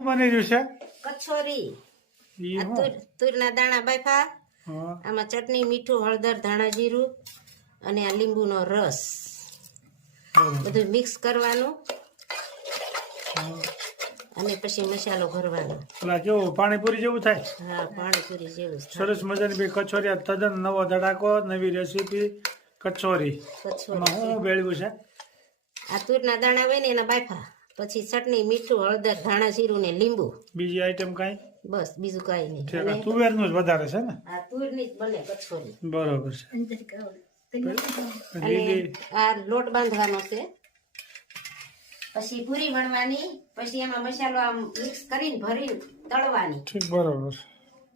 બની રહ્યું છે? કચોરી. તુરના દાણા બાફા આમાં ચટણી મીઠું હળદર ધાણા જીરું અને આ લીંબુનો રસ. બધું મિક્સ કરવાનું અને પછી મસાલો ભરવાનો. કેવું પાણીપુરી જેવું થાય? હા પાણીપુરી જેવું સરસ મજાની બે કચોરી આ તદ્દન નવો ધડાકો નવી રેસીપી કચોરી. કચોરી હું ભેળવું છે? આ તુરના દાણા હોય ને એના બાફા પછી ચટણી મીઠું હળદર ધાણા જીરું ને લીંબુ. બીજી આઈટમ કાંઈ? બસ બીજું કાંઈ નહીં. ઠીક છે તુવેરનું જ વધારે છે ને? આ તુરની જ બને કચોરી બરોબર છે. અને આ લોટ બાંધવાનો છે. પછી પૂરી વણવાની પછી એમાં મસાલો આમ મિક્સ કરીને ભરીને તળવાની. ઠીક બરોબર.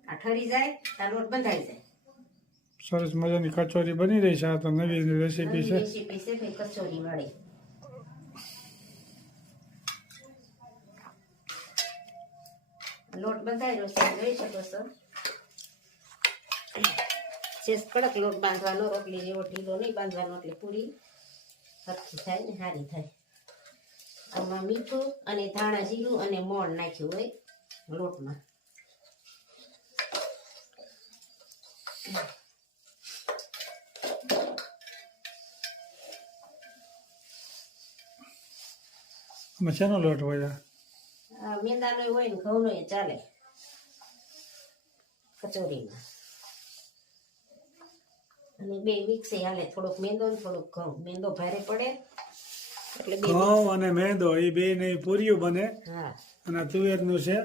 આ ઠરી જાય આ લોટ બંધાઈ જાય. સરસ મજાની કચોરી બની રહી છે. આ તો નવી રેસીપી છે. રેસીપી છે ભાઈ કચોરી વાળી. લોટ બંધાયેલો છે જોઈ શકો છો. છે કડક લોટ બાંધવાનો, રોટલી જેવો ઢીલો નહીં બાંધવાનો, એટલે પૂરી સરખી થાય ને સારી થાય. આમાં મીઠું અને ધાણા જીરું અને મોણ નાખ્યું હોય લોટમાં. આમાં લોટ હોય મેંદાનો હોય ને ઘઉંનો એ ચાલે. કચોરીમાં. અને બે મિક્સે હાલે થોડોક મેંદો ને થોડોક ઘઉં. મેંદો ભારે પડે એટલે બે ઘઉં અને મેંદો એ બે ને પૂરીઓ બને. હા. અને તુવેરનું છે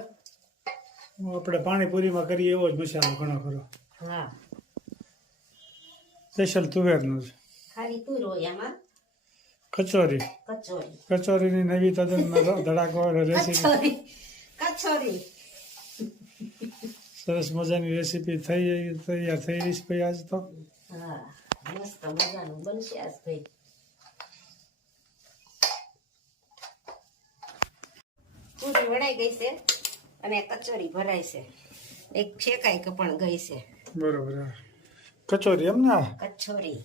આપણે પાણીપુરીમાં કરીએ એવો જ મસાલો ઘણો ખરો. હા. સ્પેશિયલ તુવેરનું છે. ખાલી તુર હોય આમાં. કચોરી. કચોરી. કચોરીની નવી તદ્દન ધડાકો રેસીપી કચોરી. કચોરી. સરસ મજાની રેસીપી થઈ તૈયાર થઈ રહી છે ભાઈ આજ તો. હા મસ્ત મજાનું બનશે આજ ભાઈ. પૂરી વણાઈ ગઈ છે અને કચોરી ભરાય છે. એક છેકાઈ કપણ પણ ગઈ છે. બરોબર કચોરી એમ ને કચોરી.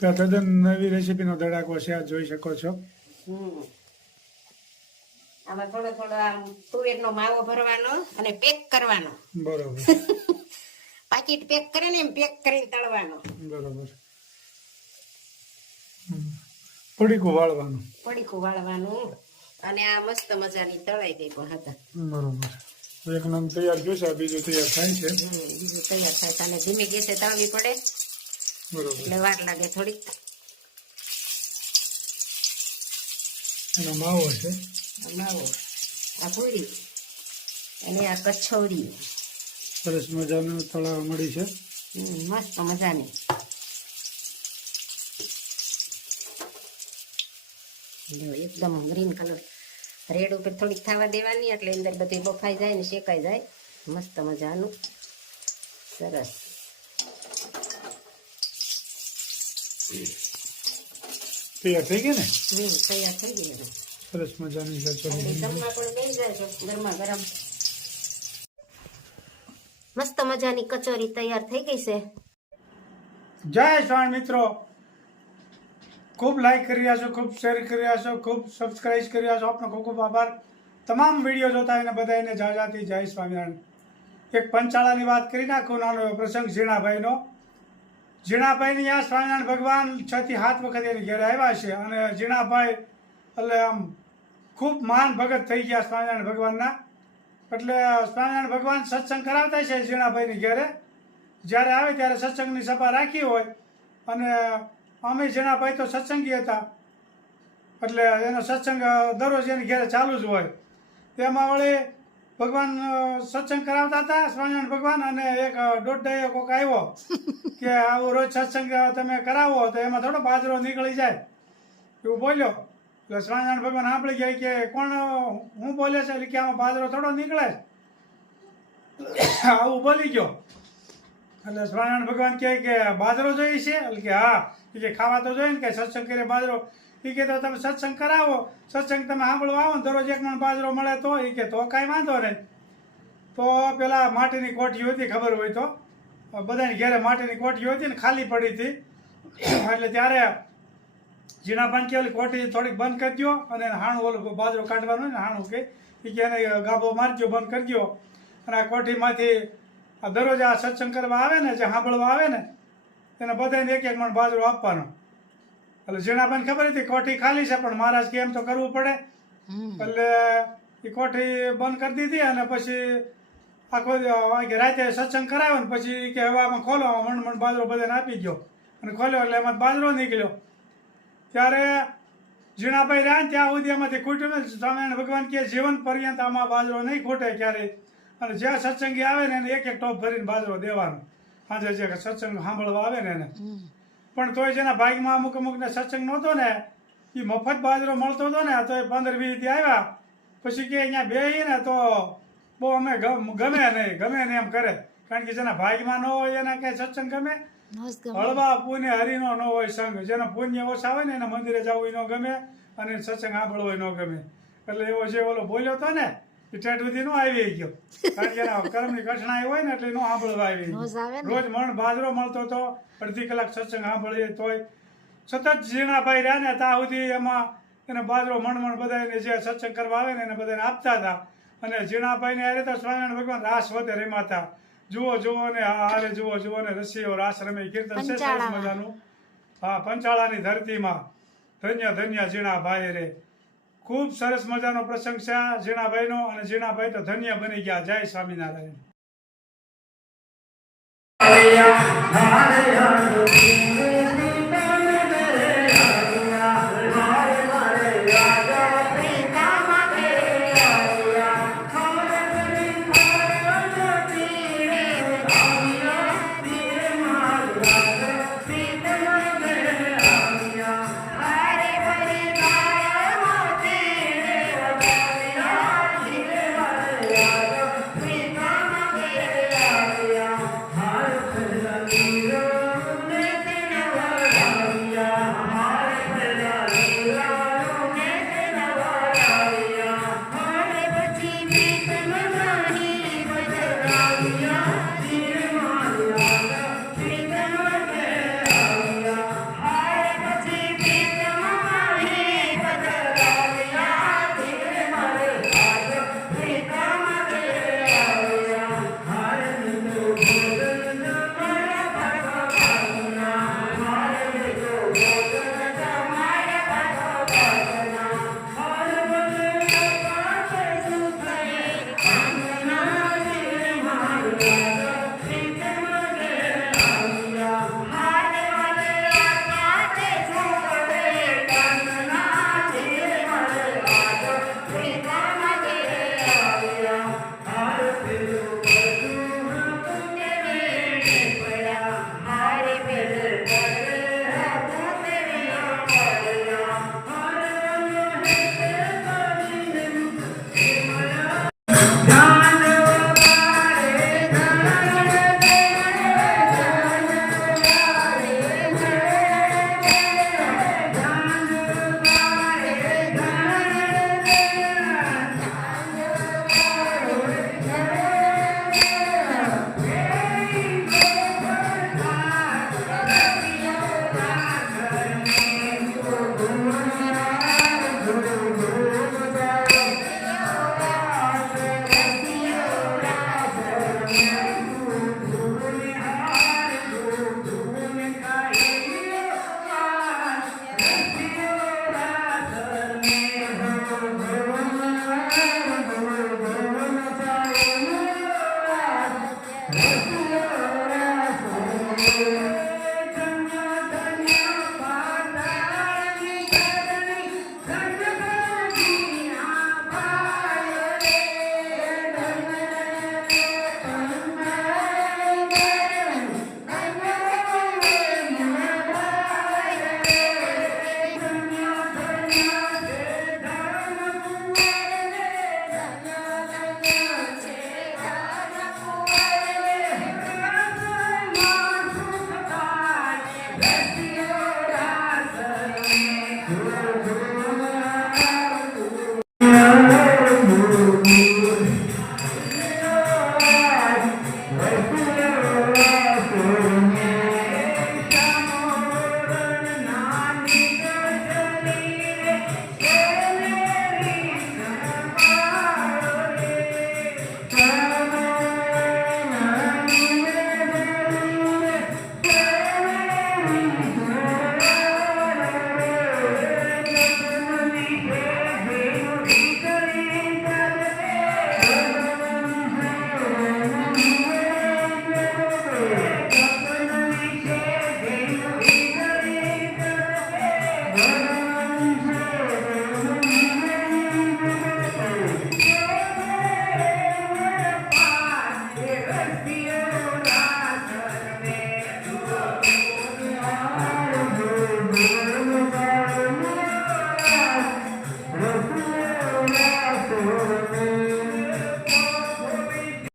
આ તદ્દન નવી રેસીપીનો ધડાકો છે આ જોઈ શકો છો. આમાં થોડો થોડો આમ તુવેરનો માવો ભરવાનો અને પેક કરવાનો. બરોબર. પાકીટ પેક કરે ને એમ પેક કરીને તળવાનો. બરોબર. પડીકું વાળવાનું. પડીકું વાળવાનું અને આ મસ્ત મજાની તળાઈ ગઈ પણ હતા બરોબર. એક નામ તૈયાર છે બીજું તૈયાર થાય છે. બીજું તૈયાર થાય અને ધીમે ગેસે તળવી પડે. એટલે વાર લાગે થોડીક. એનો માવો છે? માવો. આ પૂરી અને આ કચોરી સરસ મજાનું તળાવ મળી છે. મસ્ત મજાની. એકદમ ગ્રીન કલર રેડ ઉપર થોડીક થવા દેવાની એટલે અંદર બધી બફાઈ જાય ને શેકાઈ જાય. મસ્ત મજાનું. સરસ. તૈયાર થઈ ગયા ને? તૈયાર થઈ ગઈ સરસ મજાની કચોરી ગરમા ગરમ મસ્ત મજાની કચોરી તૈયાર થઈ ગઈ છે. જય સ્વામી મિત્રો. ખૂબ લાઈક કરી રહ્યા છો ખૂબ શેર કરી રહ્યા છો ખૂબ સબસ્ક્રાઇબ કરી રહ્યા છો આપનો ખૂબ ખૂબ આભાર. તમામ વીડિયો જોતા એને બધાને જાજાથી જય સ્વામિનારાયણ. એક પંચાળાની વાત કરી નાખું નાનો પ્રસંગ ઝીણાભાઈનો. ઝીણાભાઈની આ સ્વામિનારાયણ ભગવાન છ થી સાત વખત એની ઘેરે આવ્યા છે અને ઝીણાભાઈ એટલે આમ ખૂબ મહાન ભગત થઈ ગયા સ્વામિનારાયણ ભગવાનના. એટલે સ્વામિનારાયણ ભગવાન સત્સંગ કરાવતા છે ઝીણાભાઈની ઘરે. જ્યારે આવે ત્યારે સત્સંગની સભા રાખી હોય. અને અમે જીણાભાઈ તો સત્સંગી હતા. એટલે એનો સત્સંગ દરરોજ એની ઘેરે ચાલુ જ હોય. તેમાં વળી ભગવાન સત્સંગ કરાવતા હતા, સ્વામિનારાયણ ભગવાન, અને એક દોઢ કોક આવ્યો કે આવું રોજ સત્સંગ તમે કરાવો, તો એમાં થોડો બાજરો નીકળી જાય. એવું બોલ્યો. એટલે સ્વામિનારાયણ ભગવાન સાંભળી ગયા કે કોણ હું બોલે છે? એટલે કે આમાં બાજરો થોડો નીકળે. આવું બોલી ગયો. એટલે સ્વામિનારાયણ ભગવાન કહે કે, બાજરો જોઈએ છે? એટલે કે, હા. કે, ખાવા તો જોઈએ ને કે સત્સંગ કરે બાજરો. એ કે તો તમે સત્સંગ કરાવો, સત્સંગ તમે સાંભળવા આવો ને દરરોજ એક મણ બાજરો મળે તો એ કે તો કાંઈ વાંધો નહીં. તો પેલા માટીની કોઠી હતી ખબર હોય તો. બધાની ઘરે માટીની કોઠી હતી ને ખાલી પડી હતી. એટલે ત્યારે ઝીણા પાન કે ઓલી કોઠી થોડીક બંધ કરી દો અને હાણું ઓલું બાજરો કાઢવાનું ને હાણું કે એ કે એને ગાભો મારજો, બંધ કરી દો અને આ કોઠીમાંથી આ દરરોજ આ સત્સંગ કરવા આવે ને, જે સાંભળવા આવે ને, એને બધાને એક એક મણ બાજરો આપવાનો. એટલે જીણાબાઈને ખબર હતી કોઠી ખાલી છે પણ મહારાજ કે એમ તો કરવું પડે. એટલે એ કોઠી બંધ કરી દીધી અને પછી આખો રાતે સત્સંગ કરાવ્યો ને પછી કે હવે આમાં ખોલો આમાં મણ મણ બાજરો બધાને આપી ગયો અને ખોલ્યો એટલે એમાં બાજરો નીકળ્યો. ત્યારે ઝીણાભાઈ રહ્યા ત્યાં સુધી એમાંથી ખૂટ્યું ને સ્વામિનારાયણ ભગવાન કે જીવન પર્યંત આમાં બાજરો નહીં ખૂટે ક્યારેય. અને જ્યાં સત્સંગી આવે ને એને એક એક ટોપ ભરીને બાજરો દેવાનો. સાંજે જે સત્સંગ સાંભળવા આવે ને એને. પણ તોય જેના ભાગમાં અમુક અમુકને સત્સંગ નહોતો ને એ મફત બાજરો મળતો હતો ને તો એ પંદર વીસથી આવ્યા. પછી કે અહીંયા બે ને તો બહુ અમે ગમ- ગમે નહીં ગમે નહીં એમ કરે. કારણ કે જેના ભાગમાં ન હોય એના કઈ સત્સંગ ગમે. હળવા પુણ્ય હરિનો ન હોય સંગ જેના પુણ્ય ઓછા હોય ને એના મંદિરે જવું ન ગમે અને સત્સંગ સાંભળવો ન ગમે. એટલે એવો જે ઓલો બોલ્યો હતો ને ઠેઠ સુધી ન આવી ગયો. કારણ કે એના કર્મની કઠણાઈ હોય ને એટલે ન સાંભળવા આવી ગયો. રોજ મણ બાજરો મળતો હતો અડધી કલાક સત્સંગ સાંભળીએ તોય સતત ઝીણાભાઈ રહ્યા ને ત્યાં સુધી એમાં એને બાજરો મણ મણ બધાને જે સત્સંગ કરવા આવે ને એને બધાને આપતા હતા. અને ઝીણાભાઈને હારે તો સ્વામિનારાયણ ભગવાન રાસ વધે રમાતા જુઓ જુઓ ને હારે જુઓ જુઓ ને રસીઓ રાસ રમે. કીર્તન છે સરસ. મજાનું. હા પંચાળાની ધરતીમાં ધન્ય ધન્ય ઝીણાભાઈ રે. ખૂબ સરસ મજાનો પ્રસંગ છે ઝીણાભાઈનો અને ઝીણાભાઈ તો ધન્ય બની ગયા. જય સ્વામિનારાયણ.